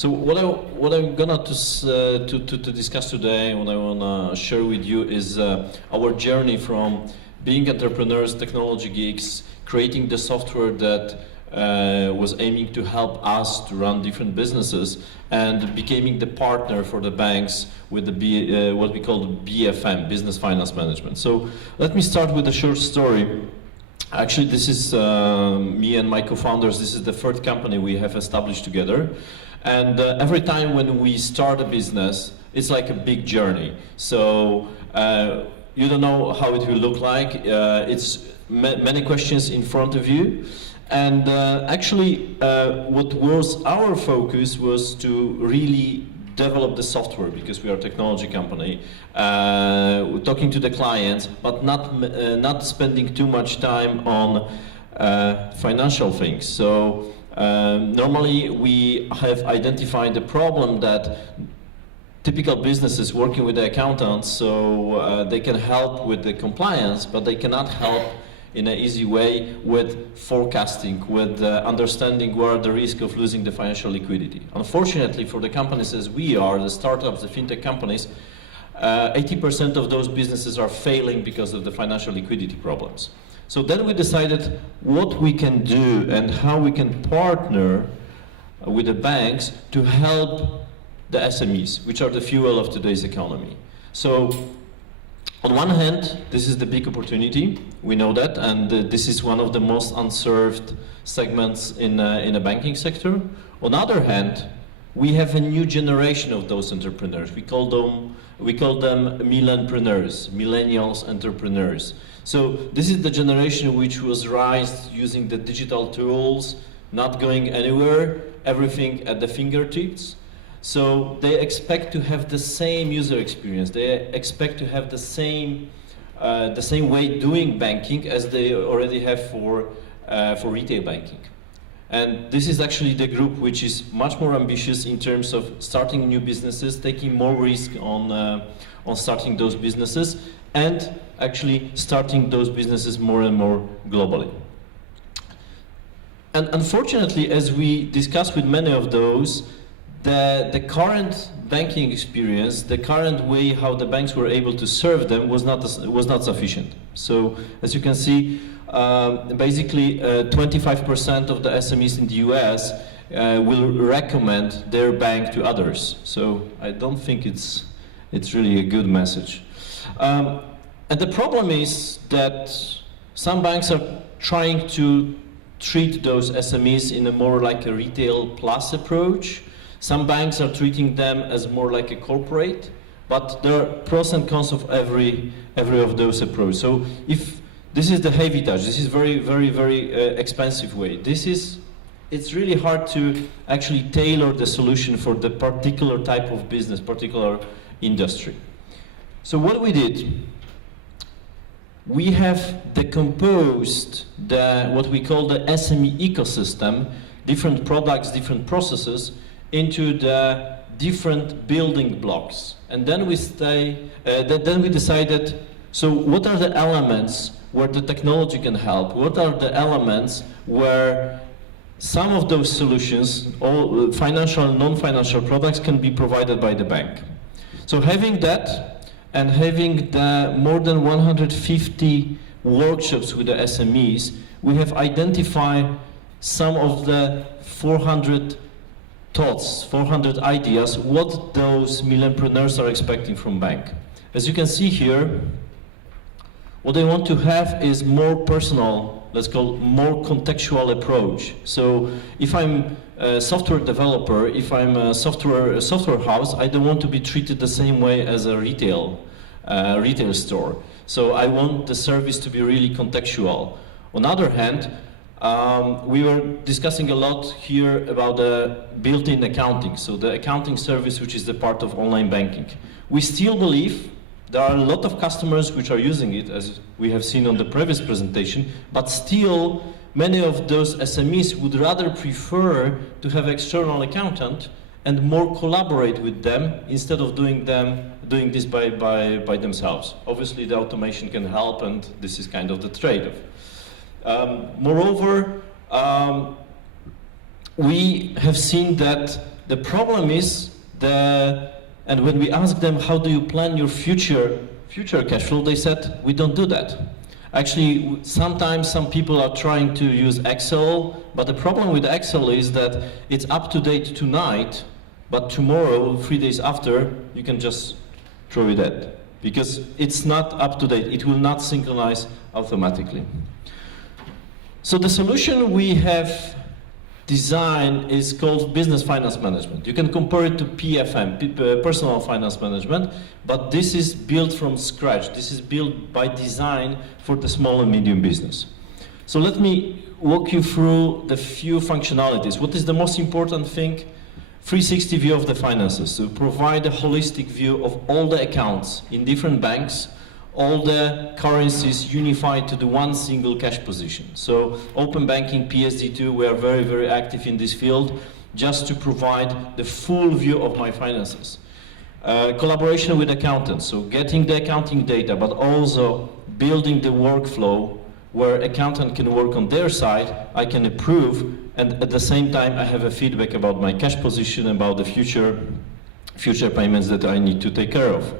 So what I'm gonna to discuss today, what I wanna share with you is our journey from being entrepreneurs, technology geeks, creating the software that was aiming to help us to run different businesses, and becoming the partner for the banks with the what we call BFM, Business Finance Management. So let me start with a short story. Actually, this is me and my co-founders. This is the third company we have established together. And every time when we start a business, it's like a big journey. So you don't know how it will look like. It's many questions in front of you. And actually, what was our focus was to really develop the software, because we are a technology company, talking to the clients, but not spending too much time on financial things. So normally we have identified the problem that typical businesses working with the accountants, so they can help with the compliance, but they cannot help in an easy way with forecasting, with understanding where the risk of losing the financial liquidity. Unfortunately, for the companies as we are, the startups, the fintech companies, 80% of those businesses are failing because of the financial liquidity problems. So then we decided what we can do and how we can partner with the banks to help the SMEs, which are the fuel of today's economy. So on one hand, this is the big opportunity, we know that, and this is one of the most unserved segments in the banking sector. On the other hand, we have a new generation of those entrepreneurs. We call them millenpreneurs, millennials entrepreneurs. So this is the generation which was raised using the digital tools, not going anywhere, everything at the fingertips. So they expect to have the same user experience. They expect to have the same way doing banking as they already have for retail banking. And this is actually the group which is much more ambitious in terms of starting new businesses, taking more risk on starting those businesses, and actually starting those businesses more and more globally. And unfortunately, as we discussed with many of those, the current banking experience, the current way how the banks were able to serve them was not sufficient. So as you can see, basically 25% of the SMEs in the US will recommend their bank to others. So I don't think it's really a good message. And the problem is that some banks are trying to treat those SMEs in a more like a retail plus approach. Some banks are treating them as more like a corporate, but there are pros and cons of every of those approaches. So if this is the heavy touch, this is very expensive way. It's really hard to actually tailor the solution for the particular type of business, particular industry. So what we did, we have decomposed what we call the SME ecosystem, different products, different processes, into the different building blocks. And then we decided, so what are the elements where the technology can help? What are the elements where some of those solutions, all financial and non-financial products, can be provided by the bank? So having that, and having the more than 150 workshops with the SMEs, we have identified some of the 400 thoughts, 400 ideas, what those millenpreneurs are expecting from bank. As you can see here, what they want to have is more personal, let's call more contextual approach. So if I'm a software developer, if I'm a software house, I don't want to be treated the same way as a retail store. So I want the service to be really contextual. On the other hand, we were discussing a lot here about the built-in accounting, so the accounting service which is the part of online banking. We still believe there are a lot of customers which are using it, as we have seen on the previous presentation, but still many of those SMEs would rather prefer to have external accountant and more collaborate with them instead of doing this by themselves. Obviously the automation can help, and this is kind of the trade-off. Moreover, we have seen that The problem is and when we ask them, how do you plan your future cash flow, they said, we don't do that. Actually, sometimes some people are trying to use Excel, but the problem with Excel is that it's up to date tonight, but tomorrow, 3 days after, you can just throw it out, because it's not up to date. It will not synchronize automatically. So the solution we have designed is called business finance management. You can compare it to PFM, personal finance management, but this is built from scratch. This is built by design for the small and medium business. So let me walk you through the few functionalities. What is the most important thing? 360 view of the finances. So provide a holistic view of all the accounts in different banks, all the currencies unified to the one single cash position. So open banking, PSD2, we are very, very active in this field, just to provide the full view of my finances. Collaboration with accountants, so getting the accounting data, but also building the workflow where accountant can work on their side, I can approve, and at the same time I have a feedback about my cash position, about the future payments that I need to take care of.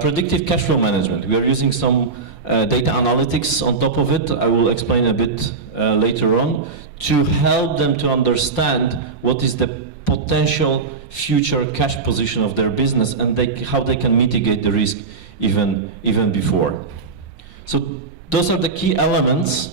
Predictive cash flow management. We are using some data analytics on top of it. I will explain a bit later on, to help them to understand what is the potential future cash position of their business and how they can mitigate the risk even before. So those are the key elements.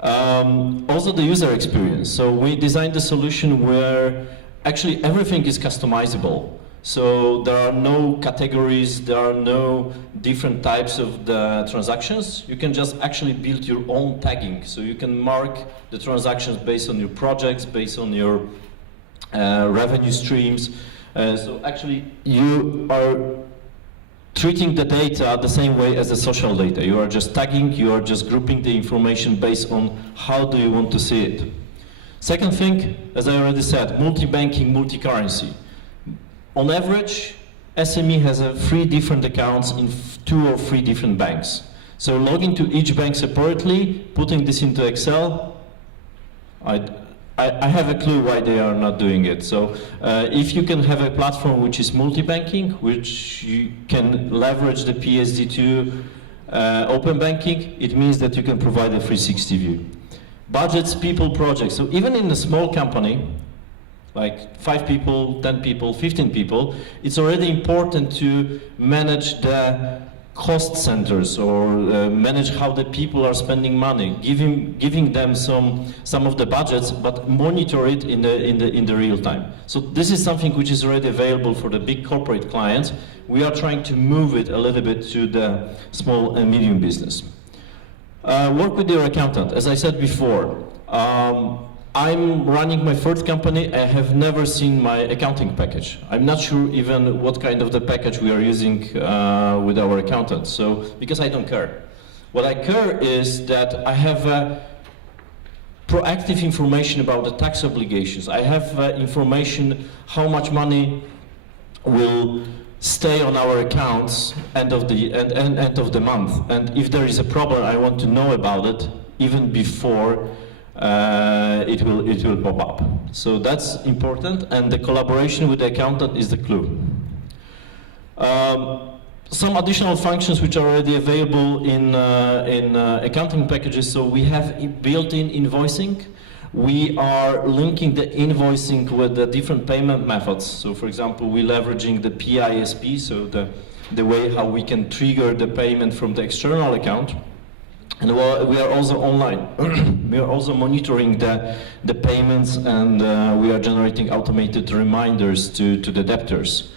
Also the user experience. So we designed a solution where actually everything is customizable. So there are no categories, there are no different types of the transactions. You can just actually build your own tagging. So you can mark the transactions based on your projects, based on your revenue streams. So actually you are treating the data the same way as the social data. You are just tagging, you are just grouping the information based on how do you want to see it. Second thing, as I already said, multi-banking, multi-currency. On average, SME has 3 different accounts in 2 or 3 different banks. So logging to each bank separately, putting this into Excel, I have a clue why they are not doing it. So if you can have a platform which is multi-banking, which you can leverage the PSD2 open banking, it means that you can provide a 360 view. Budgets, people, projects. So even in a small company, like 5 people, 10 people, 15 people, it's already important to manage the cost centers or manage how the people are spending money, giving them some of the budgets, but monitor it in the real time. So this is something which is already available for the big corporate clients. We are trying to move it a little bit to the small and medium business. Work with your accountant. As I said before, I'm running my third company. I have never seen my accounting package. I'm not sure even what kind of the package we are using with our accountant. So, because I don't care. What I care is that I have proactive information about the tax obligations. I have information how much money will stay on our accounts end of the month. And if there is a problem, I want to know about it even before it will pop up. So that's important, and the collaboration with the accountant is the clue. Some additional functions which are already available in accounting packages. So we have built-in invoicing. We are linking the invoicing with the different payment methods. So for example, we're leveraging the PISP, so the way how we can trigger the payment from the external account. And we are also online. We are also monitoring the payments, and we are generating automated reminders to the debtors.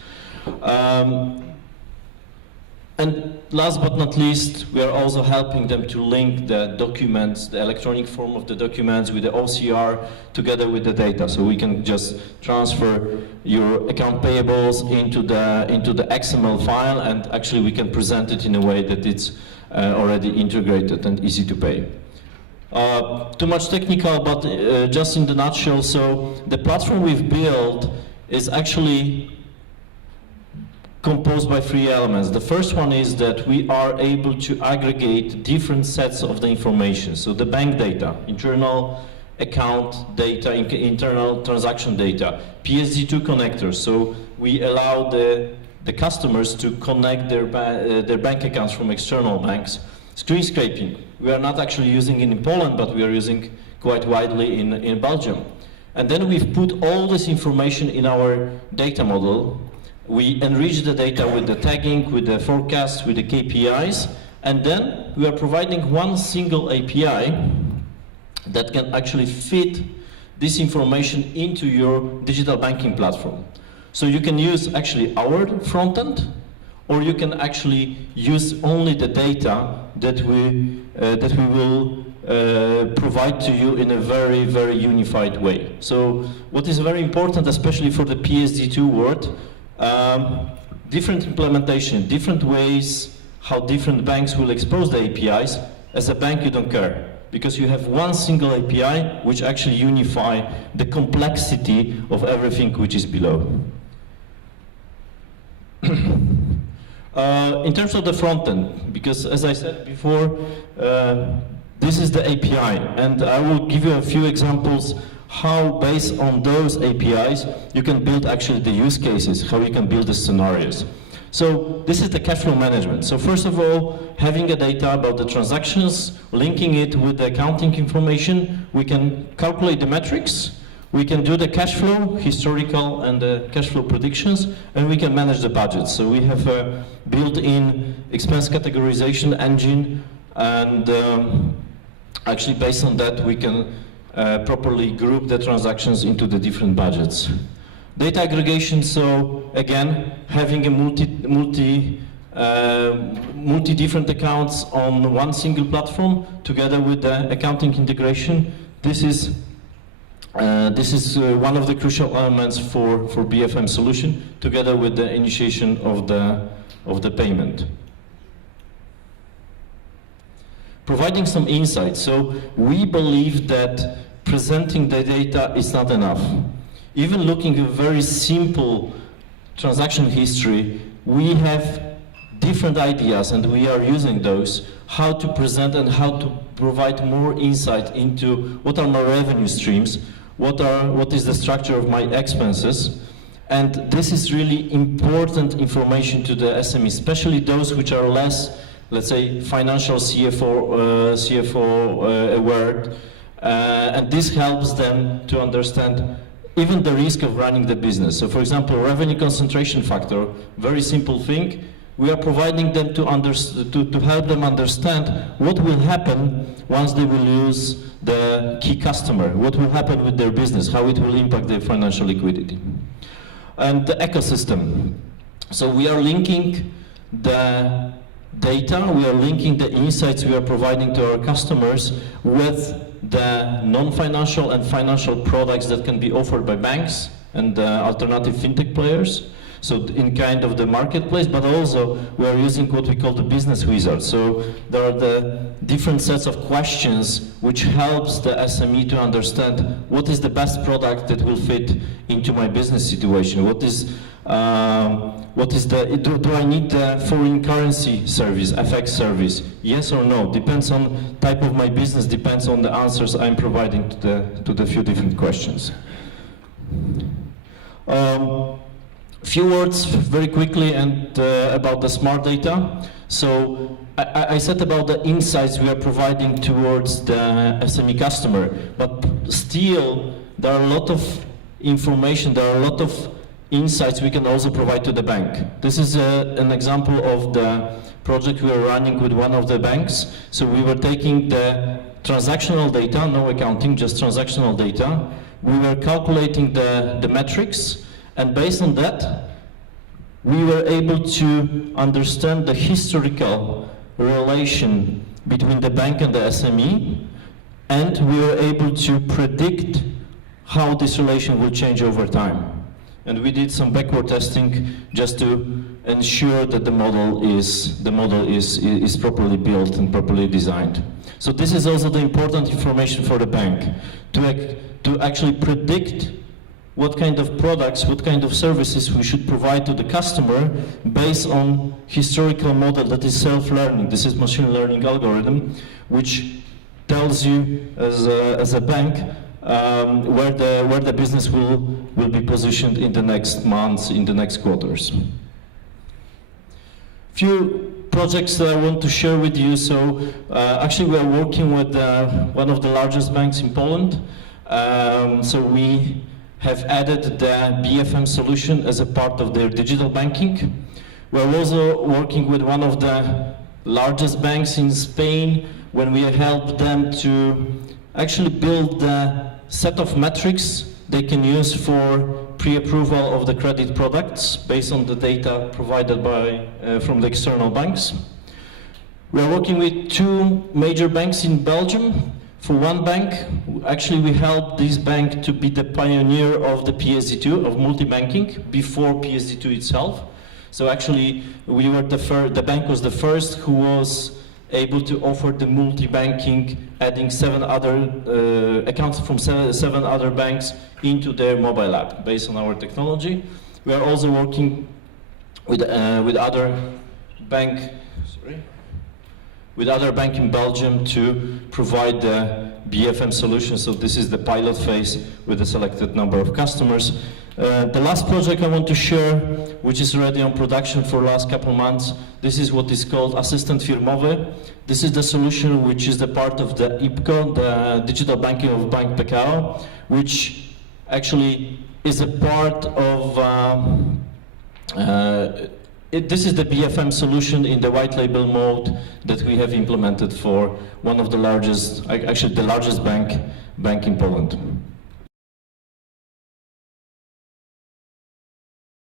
And last but not least, we are also helping them to link the documents, the electronic form of the documents with the OCR together with the data. So we can just transfer your account payables into the XML file, and actually we can present it in a way that it's already integrated and easy to pay. Too much technical, but just in the nutshell, so the platform we've built is actually composed by 3 elements. The first one is that we are able to aggregate different sets of the information. So the bank data, internal account data, internal transaction data, PSD2 connectors. So we allow the customers to connect their bank accounts from external banks. Screen scraping, we are not actually using it in Poland, but we are using quite widely in Belgium. And then we've put all this information in our data model. We enrich the data with the tagging, with the forecasts, with the KPIs, and then we are providing one single API that can actually fit this information into your digital banking platform. So you can use actually our front end, or you can actually use only the data that we will provide to you in a very, very unified way. So what is very important, especially for the PSD2 world, different implementation, different ways how different banks will expose the APIs. As a bank, you don't care, because you have one single API which actually unify the complexity of everything which is below. In terms of the front end, because as I said before, this is the API, and I will give you a few examples how, based on those APIs, you can build actually the use cases, how you can build the scenarios. So this is the cash flow management. So first of all, having a data about the transactions, linking it with the accounting information, we can calculate the metrics, we can do the cash flow, historical and the cash flow predictions, and we can manage the budget. So we have a built-in expense categorization engine, and actually based on that we can properly group the transactions into the different budgets. Data aggregation, so again, having a multi different accounts on one single platform together with the accounting integration. This is one of the crucial elements for BFM solution, together with the initiation of the payment. Providing some insights. So we believe that presenting the data is not enough. Even looking at very simple transaction history, we have different ideas, and we are using those, how to present and how to provide more insight into what are my revenue streams, what is the structure of my expenses. And this is really important information to the SMEs, especially those which are less, let's say, financial CFO aware, and this helps them to understand even the risk of running the business. So for example, revenue concentration factor, very simple thing, we are providing them to help them understand what will happen once they will lose the key customer, what will happen with their business, how it will impact their financial liquidity. And the ecosystem. So we are linking the data, we are linking the insights we are providing to our customers with the non-financial and financial products that can be offered by banks and alternative fintech players. So in kind of the marketplace, but also we are using what we call the business wizard. So there are the different sets of questions which helps the SME to understand what is the best product that will fit into my business situation. Do I need the foreign currency service, FX service? Yes or no? Depends on type of my business, depends on the answers I'm providing to the few different questions. Few words very quickly and about the smart data. So I said about the insights we are providing towards the SME customer, but still there are a lot of information, there are a lot of insights we can also provide to the bank. This is an example of the project we are running with one of the banks. So we were taking the transactional data, no accounting, just transactional data. We were calculating the metrics, and based on that, we were able to understand the historical relation between the bank and the SME, and we were able to predict how this relation will change over time. And we did some backward testing just to ensure that the model is properly built and properly designed. So this is also the important information for the bank, to actually predict what kind of products, what kind of services we should provide to the customer based on historical model that is self-learning. This is machine learning algorithm, which tells you as a bank where the business will be positioned in the next months, in the next quarters. Few projects that I want to share with you. So actually we are working with one of the largest banks in Poland. So we have added the BFM solution as a part of their digital banking. We're also working with one of the largest banks in Spain when we help them to actually build a set of metrics they can use for pre-approval of the credit products based on the data provided by from the external banks. We are working with two major banks in Belgium. For one bank, actually we helped this bank to be the pioneer of the PSD2, of multi-banking, before PSD2 itself. So actually we were the bank was the first who was able to offer the multi-banking, adding 7 other accounts from seven other banks into their mobile app based on our technology. We are also working with other bank in Belgium to provide the BFM solution. So this is the pilot phase with a selected number of customers. The last project I want to share, which is already on production for the last couple of months, this is what is called Asystent Firmowy. This is the solution which is the part of the IPCO, the digital banking of banqPKO, which actually is a part of this is the BFM solution in the white label mode that we have implemented for one of the largest, actually the largest bank in Poland.